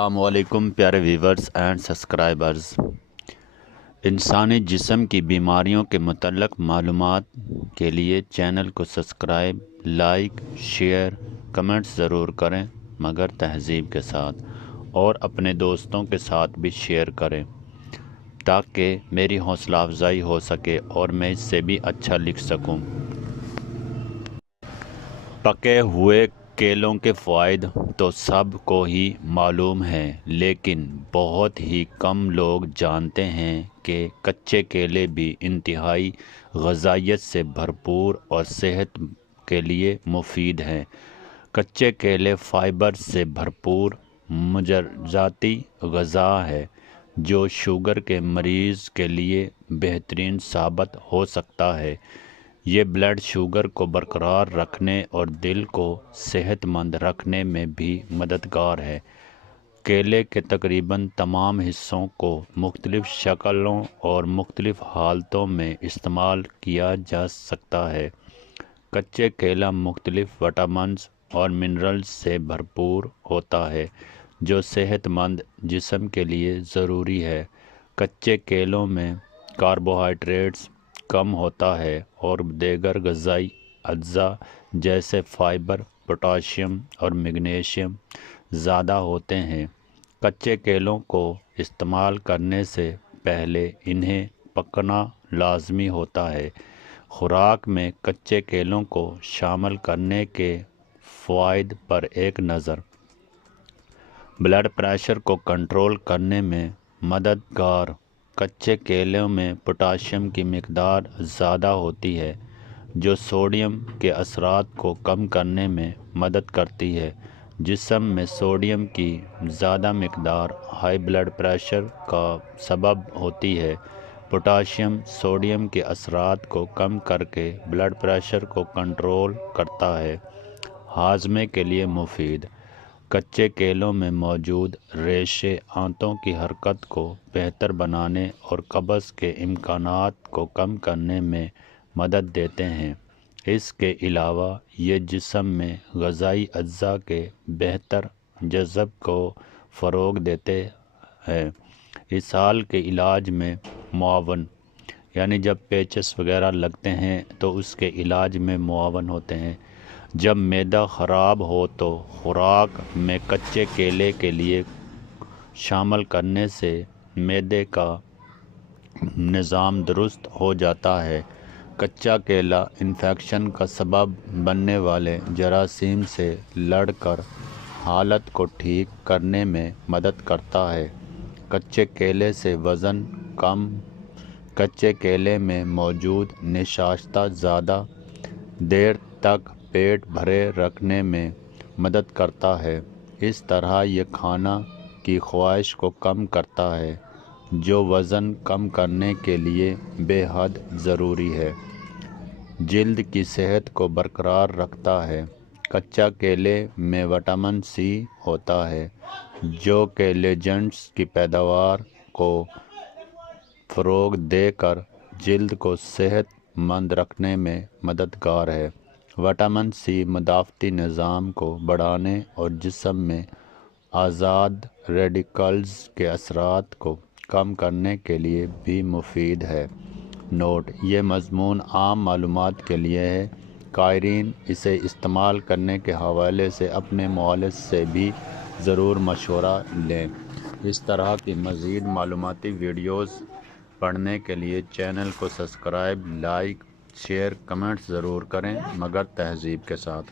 السلام علیکم پیارے ویورز اینڈ سبسکرائبرز۔ انسانی جسم کی بیماریوں کے متعلق معلومات کے لیے چینل کو سبسکرائب، لائک، شیئر، کمنٹس ضرور کریں مگر تہذیب کے ساتھ، اور اپنے دوستوں کے ساتھ بھی شیئر کریں تاکہ میری حوصلہ افزائی ہو سکے اور میں اس سے بھی اچھا لکھ سکوں۔ پکے ہوئے کیلوں کے فوائد تو سب کو ہی معلوم ہیں، لیکن بہت ہی کم لوگ جانتے ہیں کہ کچے کیلے بھی انتہائی غذائیت سے بھرپور اور صحت کے لیے مفید ہیں۔ کچے کیلے فائبر سے بھرپور مجرزاتی غذا ہے جو شوگر کے مریض کے لیے بہترین ثابت ہو سکتا ہے۔ یہ بلڈ شوگر کو برقرار رکھنے اور دل کو صحت مند رکھنے میں بھی مددگار ہے۔ کیلے کے تقریباً تمام حصوں کو مختلف شکلوں اور مختلف حالتوں میں استعمال کیا جا سکتا ہے۔ کچے کیلا مختلف وٹامنز اور منرلز سے بھرپور ہوتا ہے جو صحت مند جسم کے لیے ضروری ہے۔ کچے کیلوں میں کاربوہائیڈریٹس کم ہوتا ہے اور دیگر غذائی اجزاء جیسے فائبر، پوٹاشیم اور میگنیشیم زیادہ ہوتے ہیں۔ کچے کیلوں کو استعمال کرنے سے پہلے انہیں پکنا لازمی ہوتا ہے۔ خوراک میں کچے کیلوں کو شامل کرنے کے فوائد پر ایک نظر۔ بلڈ پریشر کو کنٹرول کرنے میں مددگار۔ کچے کیلوں میں پوٹاشیم کی مقدار زیادہ ہوتی ہے جو سوڈیم کے اثرات کو کم کرنے میں مدد کرتی ہے۔ جسم میں سوڈیم کی زیادہ مقدار ہائی بلڈ پریشر کا سبب ہوتی ہے۔ پوٹاشیم سوڈیم کے اثرات کو کم کر کے بلڈ پریشر کو کنٹرول کرتا ہے۔ ہاضمے کے لیے مفید۔ کچے کیلوں میں موجود ریشے آنتوں کی حرکت کو بہتر بنانے اور قبض کے امکانات کو کم کرنے میں مدد دیتے ہیں۔ اس کے علاوہ یہ جسم میں غذائی اجزاء کے بہتر جذب کو فروغ دیتے ہیں۔ اسہال کے علاج میں معاون، یعنی جب پیچس وغیرہ لگتے ہیں تو اس کے علاج میں معاون ہوتے ہیں۔ جب معدہ خراب ہو تو خوراک میں کچے کیلے کے لیے شامل کرنے سے معدے کا نظام درست ہو جاتا ہے۔ کچا کیلا انفیکشن کا سبب بننے والے جراثیم سے لڑ کر حالت کو ٹھیک کرنے میں مدد کرتا ہے۔ کچے کیلے سے وزن کم۔ کچے کیلے میں موجود نشاستہ زیادہ دیر تک پیٹ بھرے رکھنے میں مدد کرتا ہے۔ اس طرح یہ کھانا کی خواہش کو کم کرتا ہے جو وزن کم کرنے کے لیے بے حد ضروری ہے۔ جلد کی صحت کو برقرار رکھتا ہے۔ کچا کیلے میں وٹامن سی ہوتا ہے جو کولیجنز کی پیداوار کو فروغ دے کر جلد کو صحت مند رکھنے میں مددگار ہے۔ وٹامن سی مدافعتی نظام کو بڑھانے اور جسم میں آزاد ریڈیکلز کے اثرات کو کم کرنے کے لیے بھی مفید ہے۔ نوٹ: یہ مضمون عام معلومات کے لیے ہے۔ قارئین اسے استعمال کرنے کے حوالے سے اپنے معالج سے بھی ضرور مشورہ لیں۔ اس طرح کی مزید معلوماتی ویڈیوز پڑھنے کے لیے چینل کو سبسکرائب، لائک، شیئر، کمنٹس ضرور کریں مگر تہذیب کے ساتھ۔